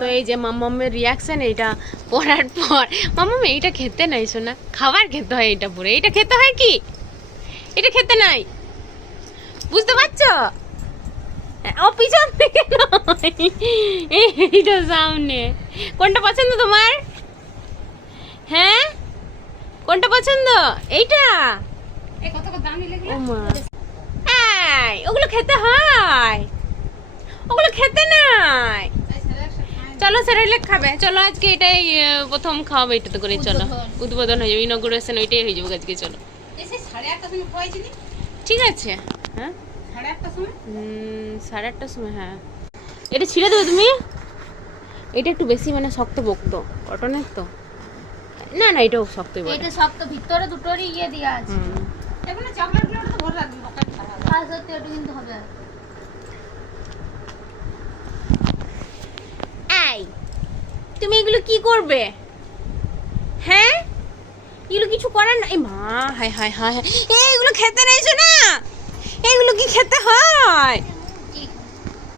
তো এই যে মাম্মামের রিয়াকশন এইটা পড়ার পর, মাম্মাম এইটা খেতে নাই শোনা, খাবার খেতে হয় এটা পরে, এটা খেতে হয় কি, এটা খেতে নাই, বুঝতে পারছো? ও পিছন থেকে নয়, এইটা সামনে। কোনটা পছন্দ তোমার? হ্যাঁ কোনটা পছন্দ? এইটা? ও মা, এই ওগুলো খেতে হয়, ওগুলো খেতে নাই। চলো সেরেলেক খাবে, চলো আজকে এটাই প্রথম খাওয়াবে এটাতে করে, চলো উদ্বোধন হয়ে যাবে, ইনগুরেশন ওইটাই হয়ে যাবে আজকে, চলো ঠিক আছে। হ্যাঁ 8:30 সময়, হ্যাঁ। এটা ছিঁড়ে দেবে তুমি, এটা একটু বেশি মানে শক্ত পোক্ত কটনের তো, না না এটাও শক্ত, এটা শক্ত, ভিতরে দুটোরই ইয়ে দেয়া আছে। এখন চকলেটগুলো তো ভরে রাখবি, পকেট খারাপ আর সত্যি এটা কিন্তু হবে। এই তুমি এগুলো কি করবে? হ্যাঁ এগুলো কিছু করার না, এই মা, হায় হায় হায়, এগুলো খেতে নেইছো না, এগুলো কি খেতে হয়?